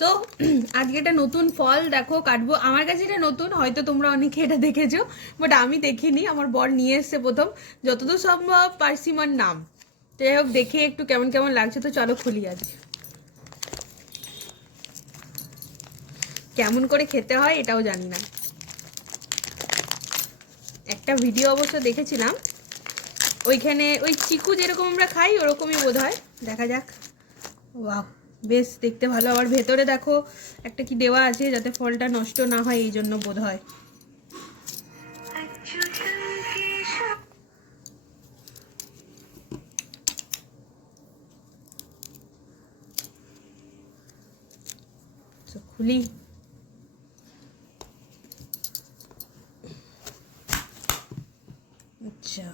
So আজকে একটা নতুন ফল দেখো কাটবো। আমার কাছে এটা নতুন, হয়তো তোমরা অনেকে এটা দেখেছো, বাট আমি দেখিনি। আমার বর নিয়ে এসছে প্রথম, যতদূর সম্ভব পার্সিমন নাম। তো যাই হোক, দেখে একটু কেমন কেমন লাগছে, তো চলো খুলি আজকে। কেমন করে খেতে হয় এটাও জানি না, একটা ভিডিও অবশ্য দেখেছিলাম, ওইখানে ওই চিকু যেরকম আমরা খাই ওরকমই বোধ হয়। দেখা যাক। বাহ, বেশ দেখতে ভালো। আবার ভেতরে দেখো একটা কি দেওয়া আছে যাতে ফলটা নষ্ট না হয়, এই জন্য বোধ হয়। খুলি। আচ্ছা,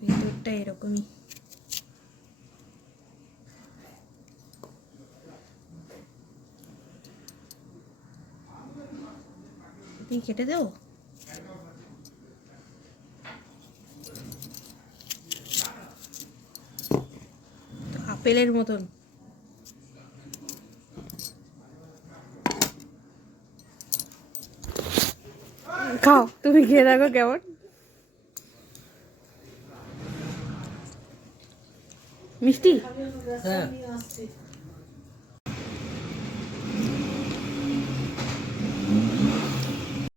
ভেতরটা এরকমই। কেটে দেবো। আপেলের মতন। খাও, তুমি খেয়ে দেখো কেমন। মিষ্টি। হ্যাঁ